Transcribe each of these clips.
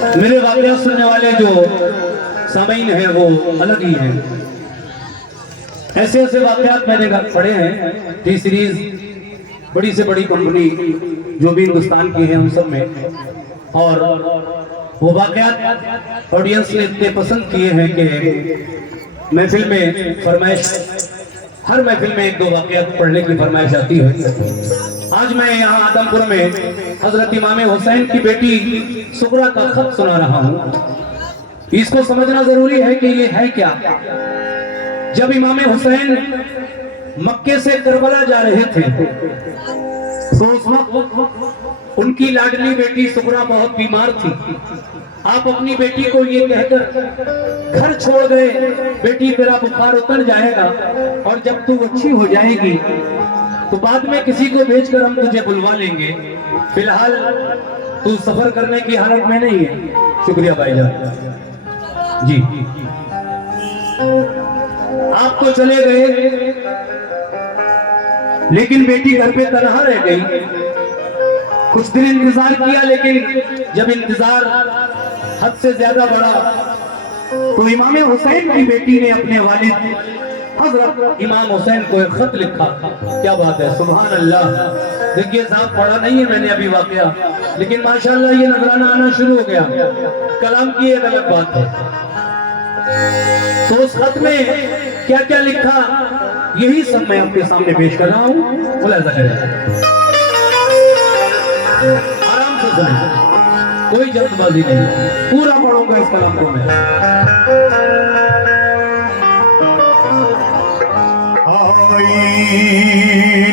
मेरे वाक़या सुनने वाले जो सामीन हैं वो अलग ही हैं। ऐसे ऐसे वाक़यात मैंने पढ़े हैं। टी सीरीज बड़ी से बड़ी कंपनी जो भी हिंदुस्तान की है उन सब में, और वो वाक़यात ऑडियंस ने इतने पसंद किए हैं कि महफिल में फरमाइश, हर महफिल में एक दो वाक़यात पढ़ने की फरमाइश आती है। आज मैं यहाँ आदमपुर में हजरत इमाम हुसैन की बेटी सुगरा का खत सुना रहा हूँ। इसको समझना जरूरी है कि ये है क्या। जब इमाम हुसैन मक्के से करबला जा रहे थे तो उस वक्त उनकी लाडली बेटी सुगरा बहुत बीमार थी। आप अपनी बेटी को ये कहकर घर छोड़ गए, बेटी तेरा बुखार उतर जाएगा और जब तू अच्छी हो जाएगी तो बाद में किसी को भेजकर हम तुझे बुलवा लेंगे, फिलहाल तू सफर करने की हालत में नहीं है। शुक्रिया भाईजान जी। आप तो चले गए लेकिन बेटी घर पे तनहा रह गई। कुछ दिन इंतजार किया लेकिन जब इंतजार हद से ज्यादा बढ़ा तो इमाम हुसैन की बेटी ने अपने वालिद हजरत इमाम हुसैन को एक खत लिखा। क्या बात है, सुभान अल्लाह। देखिए साहब, पढ़ा नहीं है मैंने अभी वाकया, लेकिन माशाल्लाह ये नजराना आना शुरू हो गया। कलाम की एक अलग बात है। तो उस खत में क्या क्या लिखा यही सब मैं आपके सामने पेश कर रहा हूँ। बोला ऐसा करें, आराम से सुने, कोई जल्दबाजी नहीं, पूरा पढ़ूंगा इस कलाम को मैं।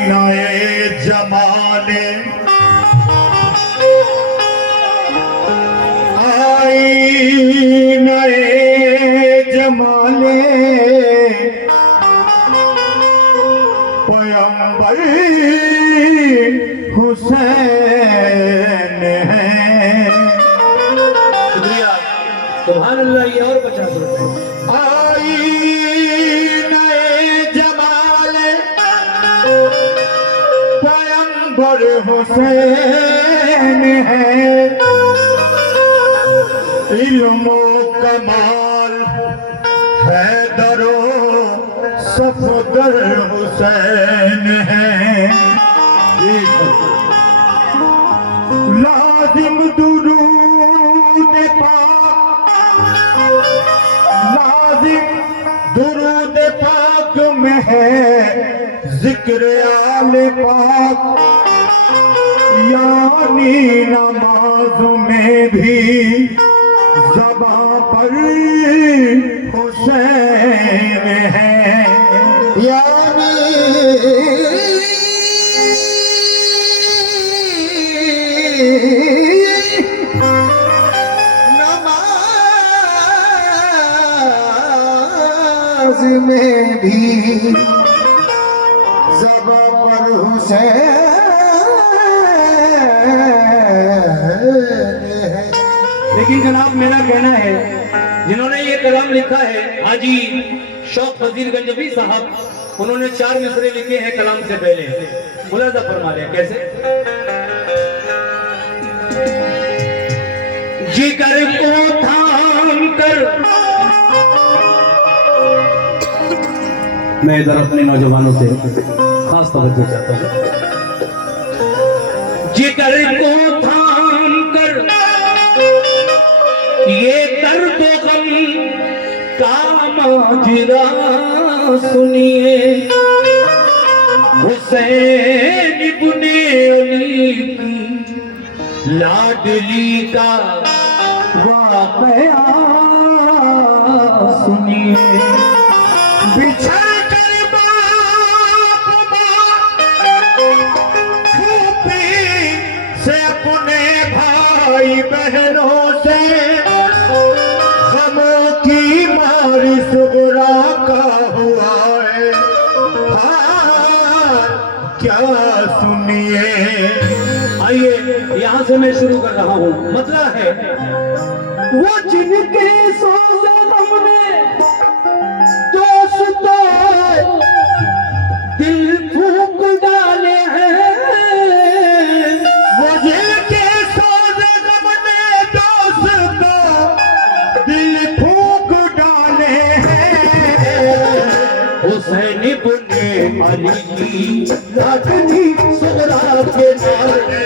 नए जमाने नए जमाने पैगंबर हुसैन है। शुक्रिया, सुभान अल्लाह। ये और 50 रुपए। पैगंबर हुसैन है, इल्मो कमाल हैदरो सफदर हुसैन है। लाजिम दुरूद पाक, लाजिम दुरूद पाक में है जिक्र आले पाक, यानी नमाज में भी ज़बां पर हुसैन है। यानी नमाज में भी ज़बां पर हुसैन है। लेकिन जनाब, मेरा कहना है जिन्होंने ये कलाम लिखा है हाजी शौक वजीरगंजवी साहब, उन्होंने 4 मिसरे लिखे हैं कलाम से पहले। मुलाजा फरमा रहे कैसे। जिगर को थाम कर, मैं इधर अपने नौजवानों से खास तवज्जो चाहता हूँ। जिगर को थाम कर ये दर्द गम का माजरा सुनिए, हुसैन इब्ने अली की लाडली का वाक़या सुनिए। बिछड़ कर बाप से अपने भाई बहनों से गमों की मारी सुगरा का हुआ है। हाँ, क्या सुनिए। आइए यहाँ से मैं शुरू कर रहा हूँ। मतलब है वो जिनके सोज़े गम में दोस्तों दिल फूंक डाले हैं, वो जिनके सोज़े गम में दोस्तों अली की लाडली सुगरा के नाले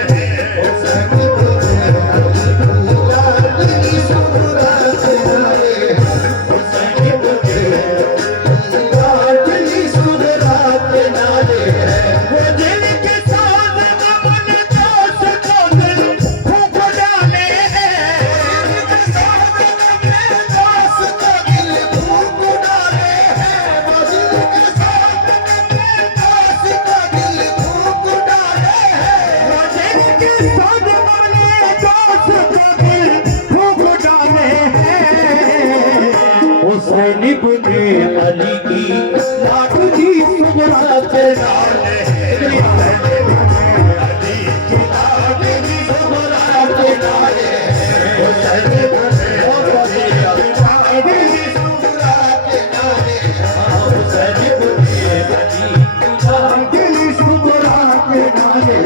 अली की लाडली सुगरा के नाले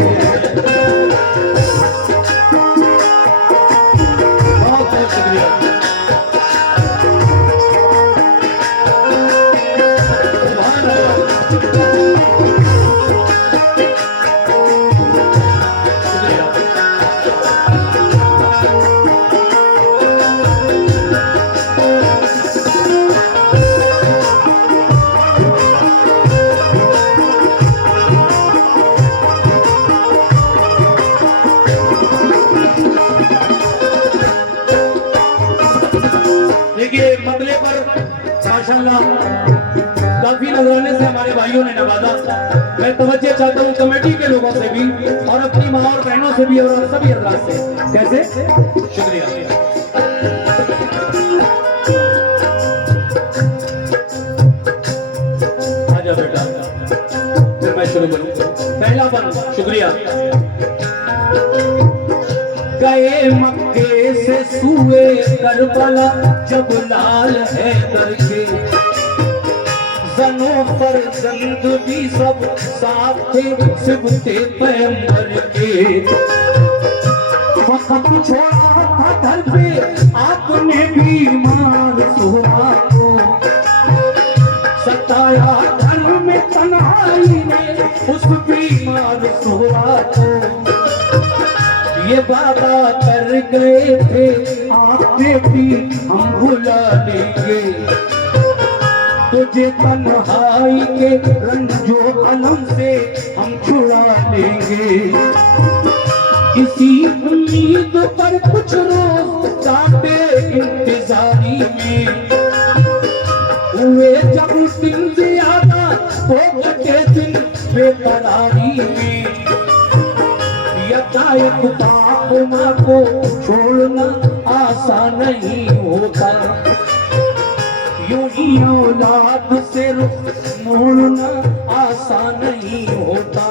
मतले पर माशाल्लाह काफी नजराने से हमारे भाइयों ने नवाजा। मैं तवज्जो चाहता हूँ कमेटी के लोगों से भी और अपनी माँ और बहनों से भी और सभी हजरात से। कैसे? शुक्रिया। आजा बेटा, फिर मैं शुरू करूँ। पहला बन शुक्रिया। गए मक्के से सूए करबला जब लाल है करके जनो पर जंद भी सब साथ थे सिबते पैगंबर के। वक्त छोड़ा था घर पे आपने बीमार सुहा को सताया घर में तन्हाई ने उस बीमार सुहा को। ये वादा कर गए थे आपने भी हम भुला लेंगे तुझे तन्हाई के रंजो अलम से हम छुड़ा लेंगे। इसी उम्मीद पर कुछ रोज काटे इंतजारी में हुए जब दिन ज्यादा तो कटे दिन बेकरारी में। यकायक बाप माँ को छोड़ना आसान नहीं होता यूं ही औलाद से रुख मोड़ना आसान नहीं होता।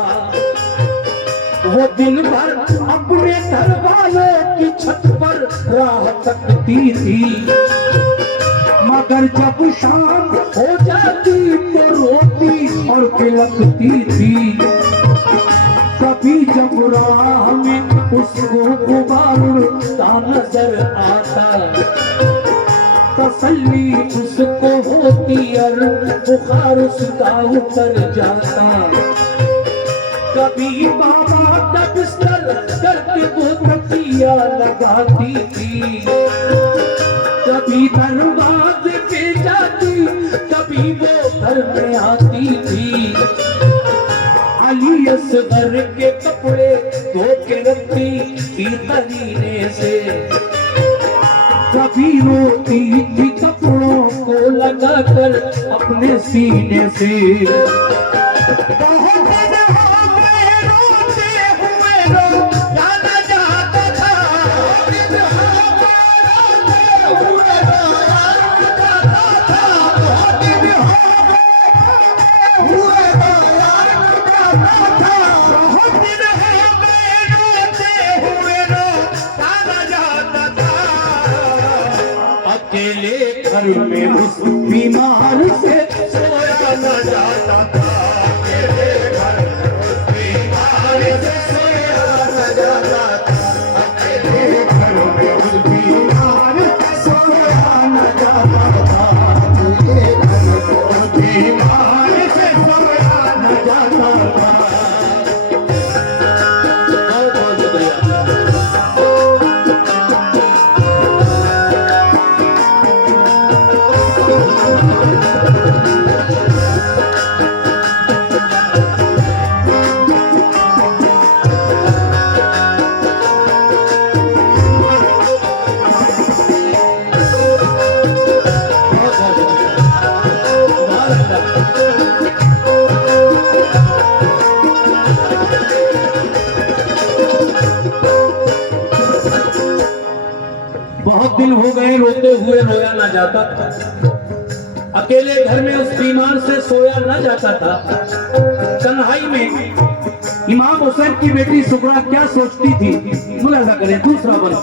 वो दिन भर अपने घर वालों की छत पर राह तकती थी मगर जब शाम हो जाती तो रोती और बिलखती थी। कभी जब राह में उसको गुबारुड़ता नजर आता तसल्ली उसको होती और बुखार उसका उतर जाता। कभी बाबा का बिस्तर करके वो तकिया लगाती थी कभी दरवाजे पे जाती कभी वो घर में आती थी। अली असगर के कपड़े धो के रखती थी तरीने से कभी रोती थी कपड़ों को लगाकर अपने सीने से। अकेले घर में उस बीमार से सोया न जाता था। अकेले घर में उस बीमार से सोया न जाता था। अकेले घर में उस बीमार से सोया न जाता था। अकेले घर में उस बीमार से सोया न बहुत दिन हो गए रोते हुए रोया ना जाता था, अकेले घर में उस बीमार से सोया ना जाता था। तन्हाई में इमाम हुसैन की बेटी सुगरा क्या सोचती थी, मुलाजा करें दूसरा बंद।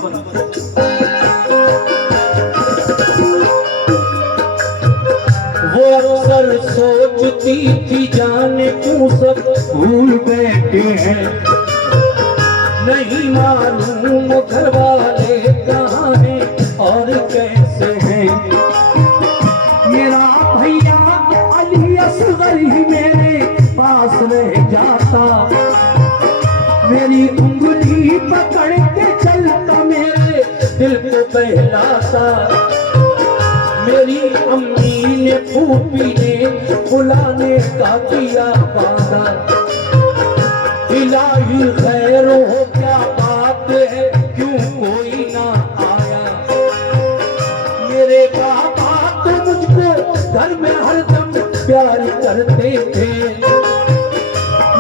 वो अक्सर सोचती थी जाने क्यों सब भूल बैठे हैं, नहीं मालूम घर वाले कहाँ हैं और कैसे हैं। मेरा भैया अली असगर ही मेरे पास रह जाता, मेरी उंगली पकड़ के चलता, मेरे दिल को बहलाता। मेरी अम्मी ने फूफी ने बुलाने का किया वादा, इलाही खैर हो क्या बात है क्यों कोई ना आया। मेरे पापा तो मुझको घर में हरदम प्यार करते थे,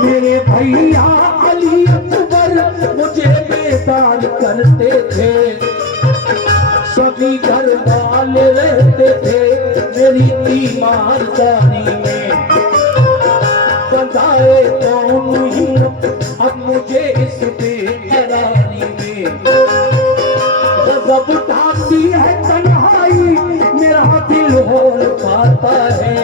मेरे भैया अली अकबर मुझे बेदार करते थे। सभी घर वाले रहते थे मेरी तीमारदारी में, बंधाए कौन ही अब मुझे इस बेकरारी में। जब उठाती है तन्हाई मेरा दिल होल पाता है,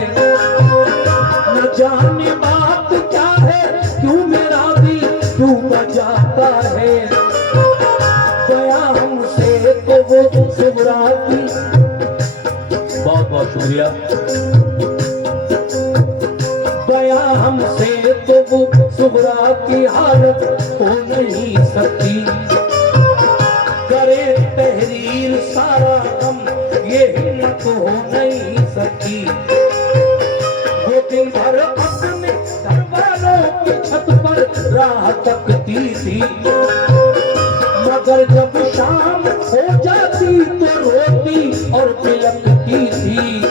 न जाने बात क्या है क्यों मेरा दिल क्यों बजाता है। गया हमसे तो वो सुगरा की, बहुत बहुत शुक्रिया। गया हमसे तो वो सुगरा की हालत हो नहीं सकती, करे तहरीर सारा हम ये हिम्मत हो नहीं सकती। वो दिन भर अपने घर वालों की छत पर राह तकती थी, मगर जब शाम हो जाती तो रोती और बिलखती थी।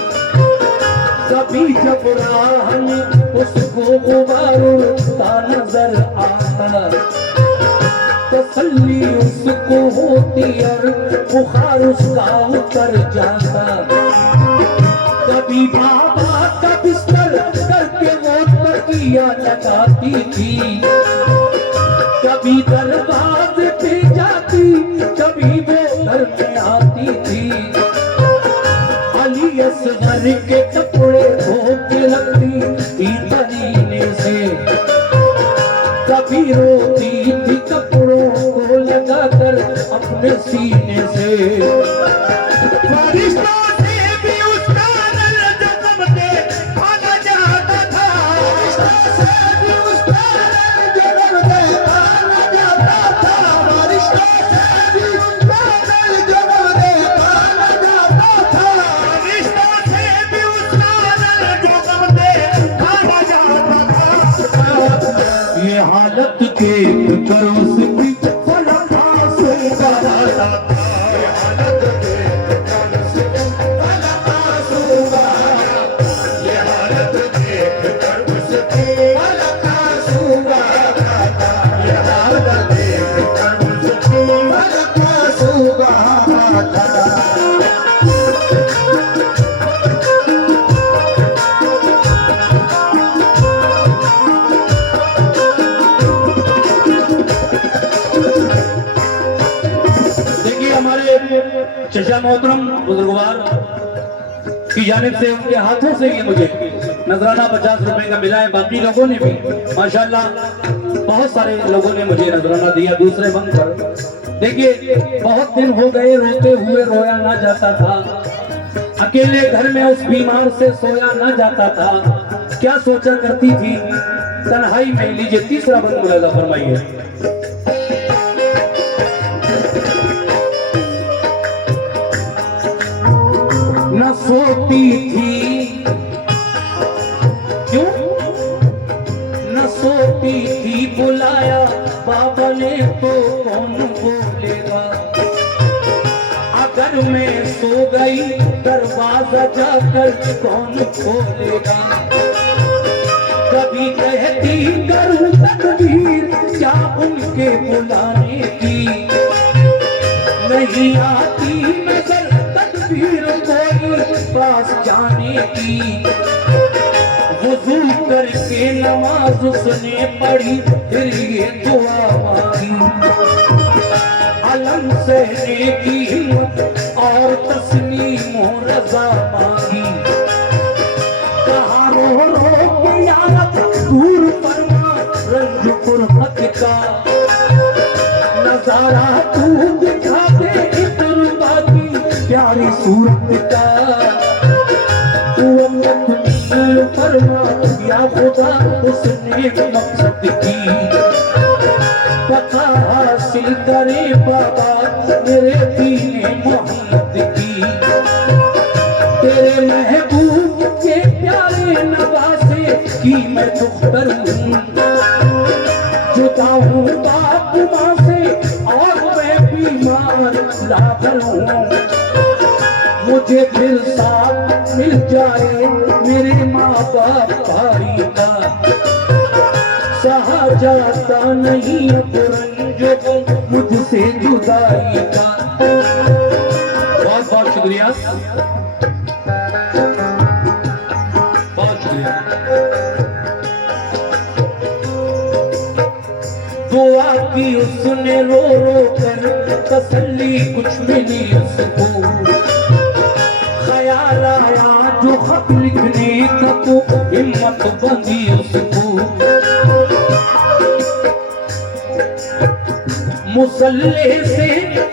कभी जब राह में उसको गुबारुता नजर आता, तसल्ली उसको होती और बुखार उसका उतर जाता। कभी बाबा का बिस्तर करके वो तकिया लगाती थी, कभी दरवाजे पे जाती कभी वो घर में आती थी। अली असगर के कपड़े धो के रखती थी पसीने से, कभी रोती थी कपड़ों को लगाकर अपने सीने से। फरिश्तों से भी उसका नल जख्म से भागा जाता था, फरिश्तों से भी उसका नल जख्म से भागा जाता था, फरिश्तों से भी उसका नल जख्म से भागा जाता था, फरिश्तों से भी उसका नल जख्म से भागा जाता था। ये हालत देख कर उसकी फलक आंसू बहाता था, ये हालत देख कर उसकी फलक आंसू बहाता, ये हालत देख कर उसकी फलक आंसू बहाता, ये हालत देख कर उसकी फलक आंसू बहाता। चचा मोहतरम बुजुर्गवार की जानिब से उनके हाथों से ये मुझे नजराना 50 रुपए का मिला है। बाकी लोगों ने भी माशाल्लाह बहुत सारे लोगों ने मुझे नजराना दिया दूसरे बंद पर। देखिए बहुत दिन हो गए रोते हुए रोया ना जाता था, अकेले घर में उस बीमार से सोया ना जाता था, क्या सोचा करती थी तन्हाई में। लीजिए तीसरा बंद मुलाजा फरमाइए। न सोती थी क्यों न सोती थी, बुलाया बाबा ने तो कौन बोलेगा। अगर मैं सो गई दरवाजा जाकर कौन खोलेगा। कभी कहती करूं तकदीर क्या उनके बुलाने की, नहीं आती नजर तकदीर कोई पास जाने की। वुजू करके नमाज उसने पढ़ी फिर ये दुआ मांगी। अलम सहने की हिम्मत और तस्लीम और रजा मांगी। कहा रो रो के या रब दूर फरमा रंज फुरकत का नजारा तू दिखा दे इतरबा की प्यारी सूरत का। तू अमल फरमा या खुदा उसने मकसद की। पता हासिल करे बाबा मेरे दीने मोहम्मद की। तेरे महबूब के प्यारे नवासे की मैं दुख्तर हूँ। जुदा हूँ बाप माँ से और मैं बीमार लाभर हूँ। मुझे फिर साथ मिल जाए मेरे माँ बाप भाई का। सहा जाता नहीं अब रंजो मुझसे जुदाई का। बहुत बहुत शुक्रिया, बहुत शुक्रिया। दुआ की उसने रो रो कर तसल्ली कुछ मिली उसको। ख्याल आया जो खत लिखने का तो हिम्मत बंदी उसको। मुसल्ले से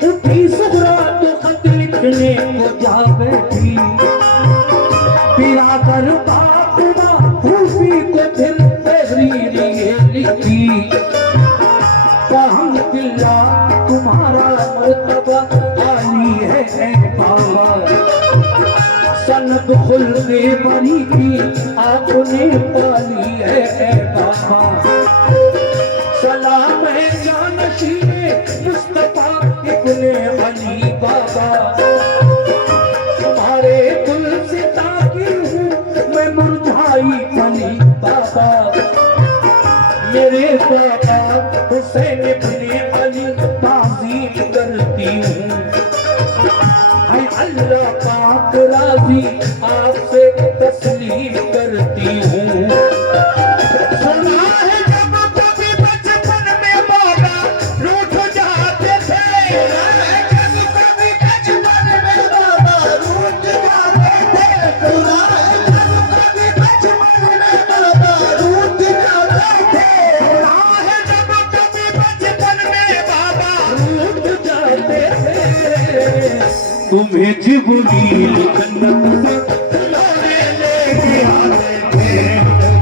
उठी सुगरा तो खत लिखने को जा बैठी। पिला कर बाप फूफी को फिर तहरीर ये लिखी। अल्हम्दुलिल्लाह तुम्हारा मर्तबा आली है बाबा। सनद खुल्दे बरी की आपने पाली है बाबा। सलाम है जानशीने मुस्तफा इब्ने अली बाबा। तुम्हारे दिल से ताकी हूँ मैं मुरझाई पली बाबा। मेरे बेटा हुसैन इब्ने अली ताज़ीम करती हूँ। है अल्लाह पाक राजी आपसे तस्लीम करती हूँ। सुना है जब कभी बचपन में बाबा रूठ जाते थे। जब कभी बचपन में बाबा रूठ जाते थे। सुना है जब कभी बचपन में बाबा रूठ जाते थे। सुना है जब कभी बचपन में बाबा रूठ जाते थे। तुम्हें जिब्रील जन्नत से खिलौने लेके आते थे।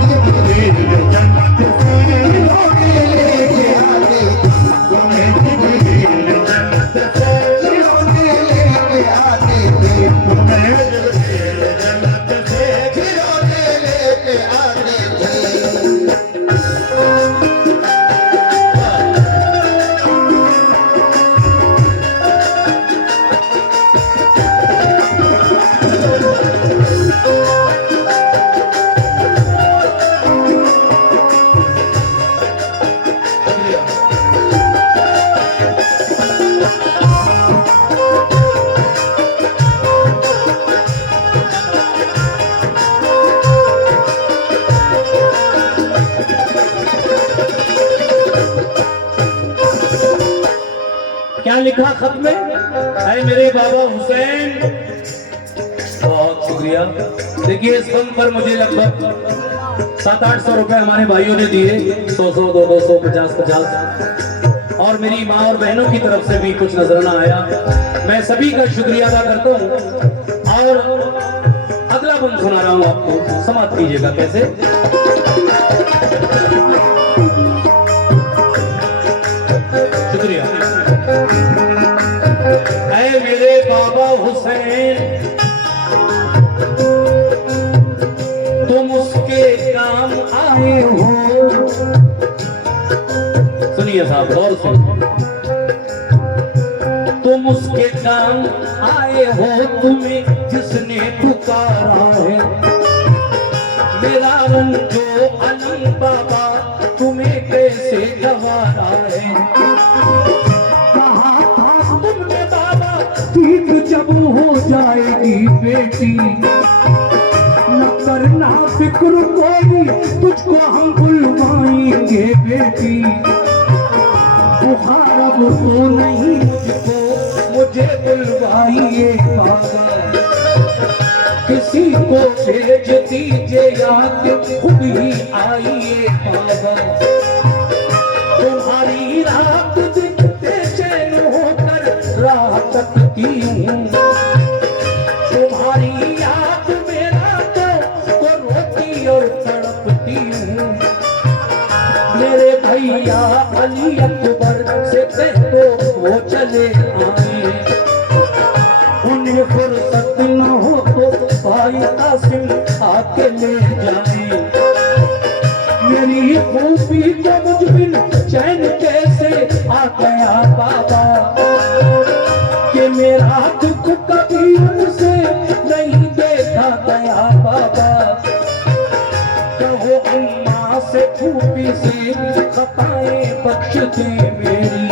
जिब्रील जन्नत से खिलौने लेके आते थे। तुम्हें जिब्रील जन्नत से खिलौने लेके आते थे। तुम्हें जिब्रील जन्नत से खिलौने लेके आते थे। क्या लिखा खत में? है मेरे बाबा हुसैन। बहुत शुक्रिया। देखिए इस फन पर मुझे लगभग 700-800 रुपए हमारे भाइयों ने दिए। 100-100, 200, 50-50 और मेरी माँ और बहनों की तरफ से भी कुछ नजराना आया। मैं सभी का शुक्रिया अदा करता हूँ। और अगला बंद सुना रहा हूँ आपको, समाप्त कीजिएगा कैसे। शुक्रिया। ऐ मेरे बाबा हुसैन तुम उसके काम आए हो। सुनिए साहब गौर से। तुम उसके काम आए हो तुम्हें जिसने पुकारा है। मेरा रंजो अलम बाबा तुम्हें कैसे गवारा है। कहा था तुमने बाबा जब हो जाएगी बेटी, न करना फिक्र कोई, तुझको हम बुलवाएंगे बेटी। बुखार अब तो नहीं मुझको, मुझे बुलवाइए बाबा, किसी को भेज दीजिए या खुद ही आइए बाबा। तुम्हारी रात दिन बेचैन होकर रात तकती हूँ, तुम्हारी याद में रातों को रोती और तड़पती हूँ। मेरे भैया अली अकबर से कह दो वो चले आए, उन्हें फुर्सत न हो तो भाई कासिम आके ले जाए। मेरी खूबी को मुझ बिन चैन कैसे आ गया बाबा, कि मेरा दुख कभी उनसे नहीं देखा गया बाबा। कहो अम्मा से खूबी से खताएं बख्श दे मेरी,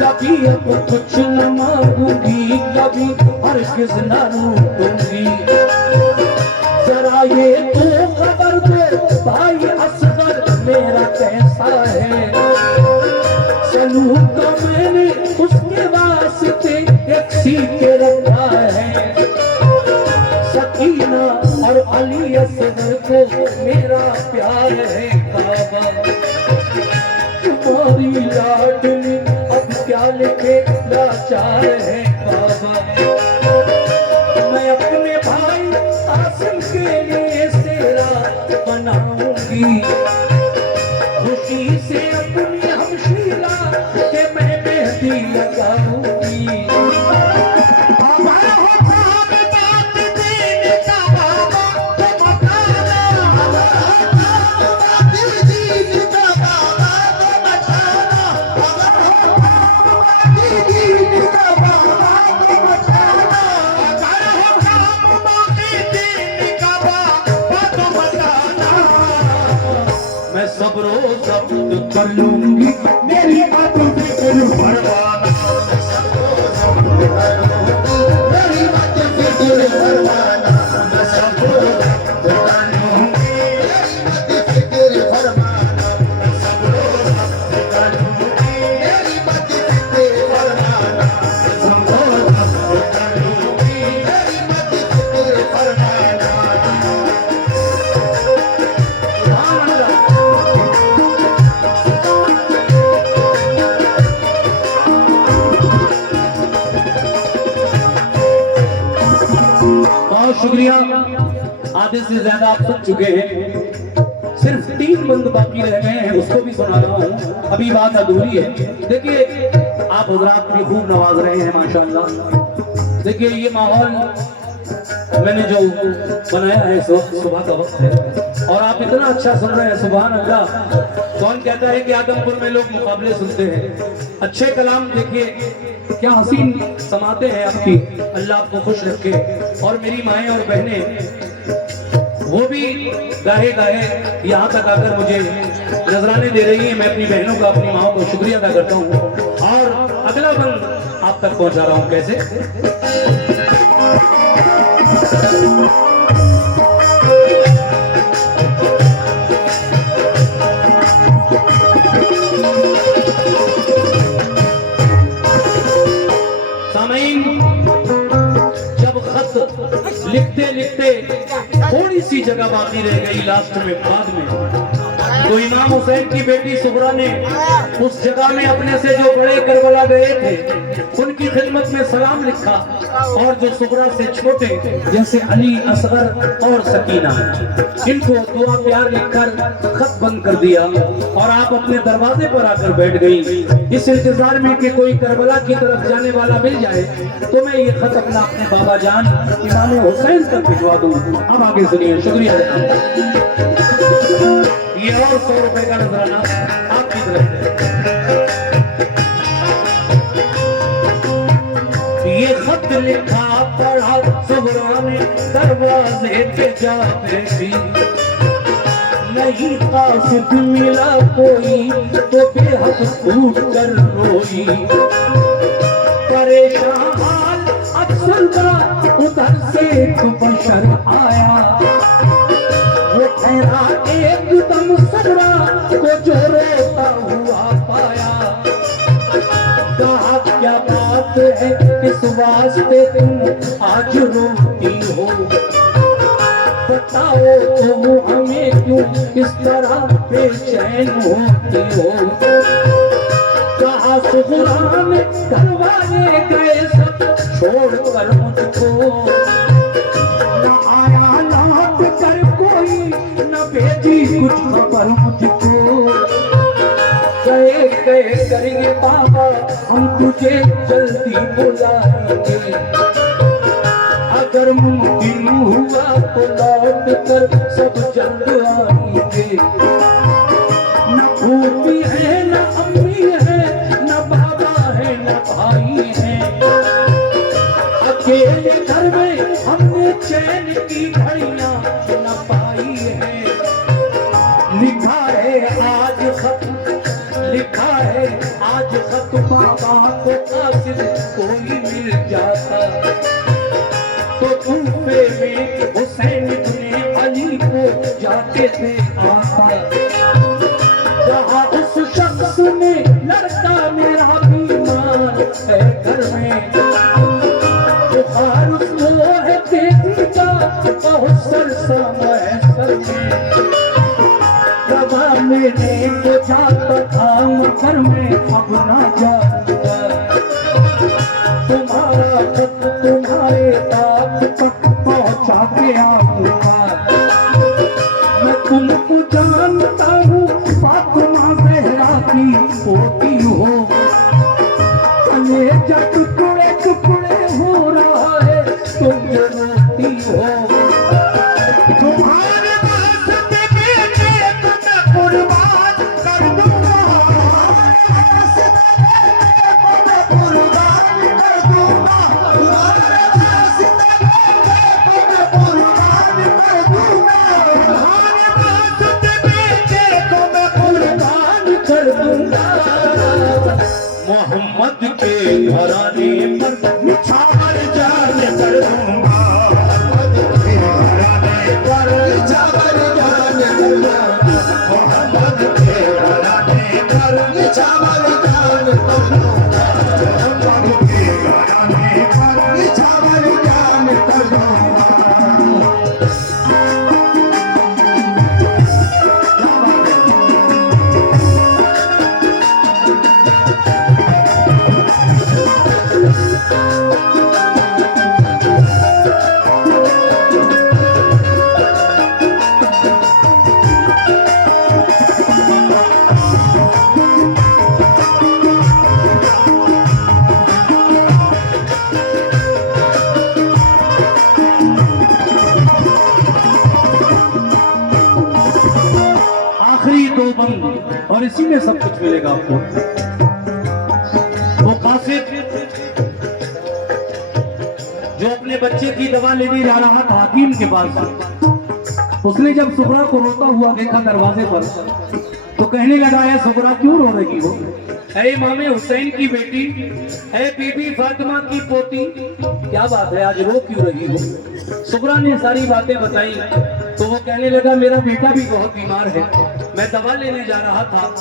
कभी अब कुछ न मांगूंगी, कभी हरगिज़ न रूठूंगी। जरा ये तो खबर दो भाई असगर मेरा कैसा है, चलूं तो मैंने उसके वास्ते एक सीखे रखा है। सकीना और अली असगर को मेरा प्यार है बाबा, तुम्हारी लाडली अब क्या लिखे लाचार है बाबा। मैं अपने भाई कासिम के लिए सेरा बनाऊंगी, खुशी से अपनी हमशीला के मैं मेहंदी लगाऊंगी। मैं सब्रो जब्त कर लूंगी, मेरी बातों पे कोई परवाना, मेरी बातों पे कोई परवाना। मैं सब्रो जब्त कर लूंगी, मेरी बातों पे कोई परवाना, मैं सब्रो जब्त कर लूंगी, मेरी बातों पे कोई परवाना, मैं सब्रो जब्त कर लूंगी, मेरी बातों पे कोई परवाना। बहुत शुक्रिया, आधे से ज्यादा आप सुन चुके हैं, सिर्फ 3 बंद बाकी रह गए हैं, उसको भी सुना रहा हूँ, अभी बात अधूरी है। देखिए आप हजरात भी खूब नवाज रहे हैं माशाल्लाह। देखिए ये माहौल मैंने जो बनाया है सुबह का वक्त है, और आप इतना अच्छा सुन रहे हैं, सुभान अल्लाह। कौन कहता है कि आदमपुर में लोग मुकाबले सुनते हैं? अच्छे कलाम देखिए क्या हसीन समाते हैं आपकी, अल्लाह आपको खुश रखे। और मेरी माएँ और बहनें वो भी गाहे गाहे यहाँ तक आकर मुझे नजराने दे रही है। मैं अपनी बहनों का, अपनी माओ को शुक्रिया अदा करता हूँ, और अगला बंद आप तक पहुँचा रहा हूँ। कैसे? जब खत लिखते लिखते थोड़ी सी जगह बाकी रह गई लास्ट में, बाद में, तो इमाम हुसैन की बेटी सुगरा ने उस जगह में अपने से जो बड़े करबला गए थे उनकी खिदमत में सलाम लिखा, और जो सुगरा से छोटे जैसे अली, असगर और सकीना, इनको दुआ प्यार लिखकर खत बंद कर दिया, और आप अपने दरवाजे पर आकर बैठ गई इस इंतजार में कि कोई करबला की तरफ जाने वाला मिल जाए तो मैं ये खत अपना अपने बाबा जान इमाम हुसैन तक भिजवा दूं। अब आगे सुनिए, शुक्रिया। ये और 100 रुपए का नजराना आपकी तरफ से। ये खत लिखा पढ़ा सुगरा ने दरवाजे पे जा बैठी, नहीं कासिद मिला कोई तो बेहद फूट कर रोई, परेशान एक बशर आया, वो ठहरा एकदम सगरा को जो रोता हुआ पाया। कहा क्या बात है किस वास्ते तुम आज रोती हो, बताओ तुम हमें क्यों इस तरह बेचैन होती हो। कहा सुगरा में घरवाले गए सब छोड़कर मुझको, न आया लौट कर कोई, न भेजी कुछ खबर मुझको। गए गए करेंगे बाबा हम तुझे जल्दी बुलाएंगे, अगर मुमकिन हुआ तो लौट कर सब जल्द आएंगे। न फूफी है न अम्मी है, न बाबा है न भाई है, अकेले घर में हमने चैन की घड़ियां न पाई है। लिखा है आज खत, लिखा है आज खत, बाबा को कासिद कोई मिल जाता तो तूफे में हुसैन इब्ने अली को जाके दे आता। कहा उस शख्स ने लड़का मेरा बीमार है घर में, बुखार उसको है तेजी का बहुत सरसम है सर में। दवा लेने को जाता था घर में अब ना जाऊंगा, तुम्हारा खत तुम्हारे बाप तक पहुंचा के आऊंगा। मैं तुमको जानता हूँ फातिमा ज़हरा की पोती हो, कलेजा टुकड़े टुकड़े हो रहा है तुम जो रोती हो। तुम्हारे वास्ते बेटे को मैं कुर्बान कर दूंगा, मोहम्मद के घराने पर निछावर जान कर दूंगा, मोहम्मद के घराने पर निछावर जान कर दूंगा, मोहम्मद के घराने पर निछावर जान कर दूंगा, मोहम्मद के घराने पर निछावर जान कर दूंगा। आखिरी दो बंद और इसी में सब कुछ मिलेगा आपको। वो कासिद जो अपने बच्चे की दवा लेने जा रहा था हकीम के पास, उसने जब सुगरा को रोता हुआ देखा दरवाजे पर तो कहने लगा है सुगरा क्यों रो रही हो, है इमाम हुसैन की बेटी, है बीबी फातिमा की पोती, क्या बात है आज रो क्यों रही हो। सुगरा ने सारी बातें बताई तो वो कहने लगा मेरा बेटा भी बहुत बीमार है, मैं दवा लेने जा रहा था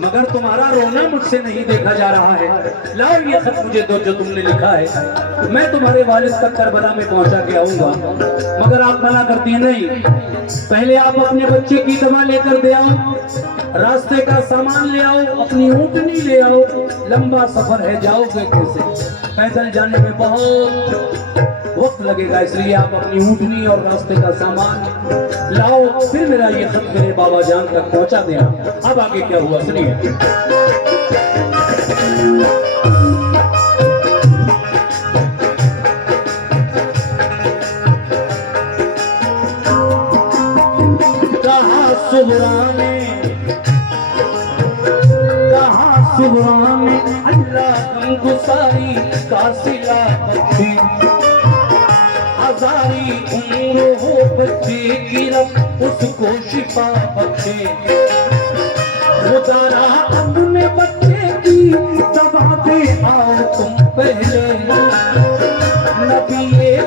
मगर तुम्हारा रोना मुझसे नहीं देखा जा रहा है। लाओ ये खत मुझे दो जो तुमने लिखा है, मैं तुम्हारे वालिद तक करबला में पहुंचा के आऊंगा। मगर आप मना करती हैं नहीं, पहले आप अपने बच्चे की दवा लेकर दे आओ, रास्ते का सामान ले आओ, अपनी ऊँटनी ले आओ, लंबा सफर है जाओगे कैसे, पैदल जाने में बहुत वक्त लगेगा, इसलिए आप अपनी ऊँटनी और रास्ते का सामान लाओ, फिर मेरा ये खत मेरे बाबा जान तक पहुंचा देना। अब आगे क्या हुआ सुनिए। कहा सुगरा ने अल्लाह गमगुसारी का सिला बख्शी, हजारी उम्र हो बच्चे की रब उसको शिफा बख्शे। खुदारा अपने बच्चे की दवा दे आओ तुम पहले, नबी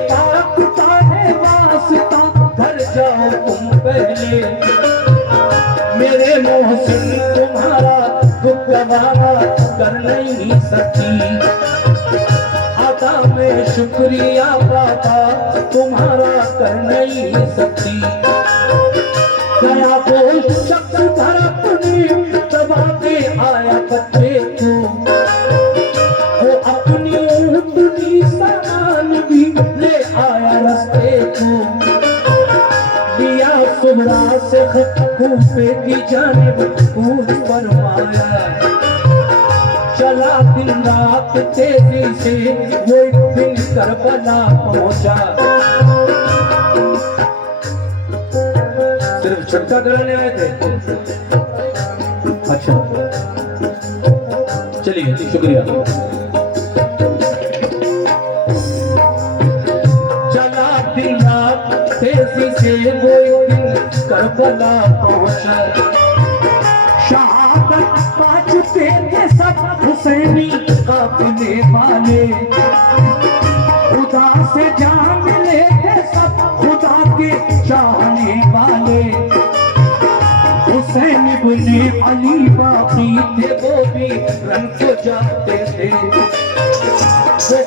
पाक का है पहले, मेरे मोहसिन तुम्हारा दुख गवारा कर नहीं सकी, अदा में शुक्रिया बाबा तुम्हारा कर नहीं सकी। गया वो शख्स घर अपने दबा के आया बच्चे को, वो अपनी ऊँटनी सामान भी ले आया रास्ते को, दिया सुबरा से खूफे की जानिब कूद फरमाया, चला दिन रात तेजी से वो एक दिन करबला पहुंचा। सिर्फ छुटका कराने आए थे? अच्छा चलिए शुक्रिया। चला दिन रात तेजी से वो एक दिन करबला पहुंचा, शहादत पा चुके थे सब हुसैनी काफिले वाले, खुदा से जान मिले थे सब खुदा के चाहने वाले, हुसैन इब्ने अली बाकी थे वो भी रन को जाते थे,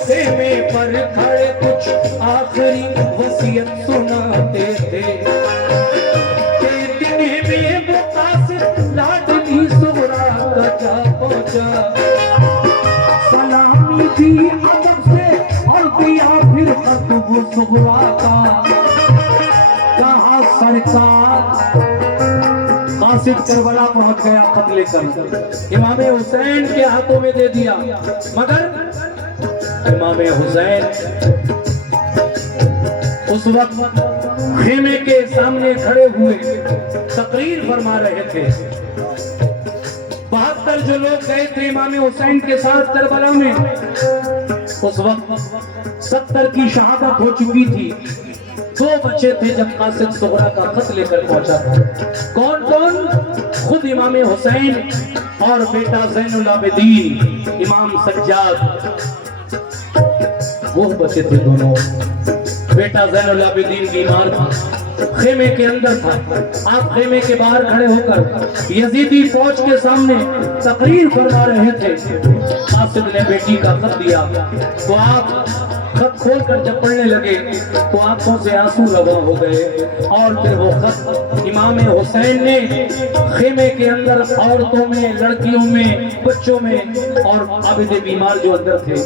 खेमे पर खड़े कुछ आखिरी वसीयत सुनाते थे, सलामी दी अदब से और दिया फिर वो सुबरा का, कहा सरकार। कासिद करबला पहुंच गया खत लेकर, इमाम हुसैन के हाथों में दे दिया, मगर इमाम हुसैन उस वक्त खेमे के सामने खड़े हुए तकरीर फरमा रहे थे। 72 जो लोग गए थे इमाम हुसैन के साथ करबला में, उस वक्त 70 की शहादत हो चुकी थी, 2 बचे थे जब कासिद सुगरा का खत लेकर पहुंचा था। कौन कौन? खुद इमाम हुसैन और बेटा ज़ैनुल आबिदीन इमाम सज्जाद, वो बचे थे दोनों। बेटा ज़ैनुल आबिदीन बीमार था, खेमे के अंदर था। आप खेमे के बाहर खड़े होकर यजीदी फौज के सामने तकरीर फरमा रहे थे। कासिद ने बेटी का खत दिया तो आप खत खोलकर जब पढ़ने लगे तो आंखों से आंसू रवा हो गए, और फिर वो खत इमाम हुसैन ने खेमे के अंदर औरतों में, लड़कियों में, बच्चों में और आबिद बीमार जो अंदर थे